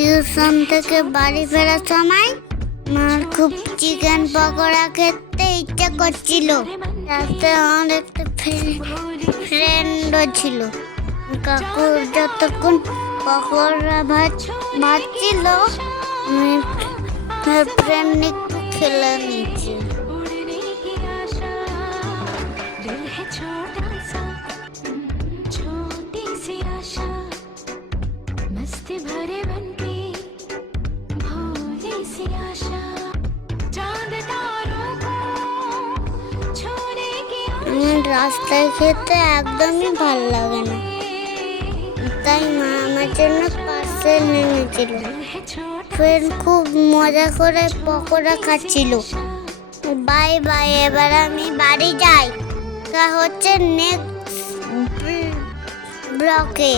Tuition থেকে বাড়ি ফেরার সময় মার খুব চিকেন পকোড়া খেতে ইচ্ছা করছিল। তাতে আমার একটা ফ্রেন্ডও ছিল। কাকু যতক্ষণ পকোড়া ভাজছিল আমি ফ্রেন্ড একটু খেলে নিচ্ছি। আমার রাস্তায় খেতে একদমই ভালো লাগে না, তাই মা আমার জন্য পার্সেল এনেছিল। ফ্রেন্ড খুব মজা করে পকোড়া খাচ্ছিল। বাই বাই, এবার আমি বাড়ি যাই। তা হচ্ছে নেক্সট ব্লকে।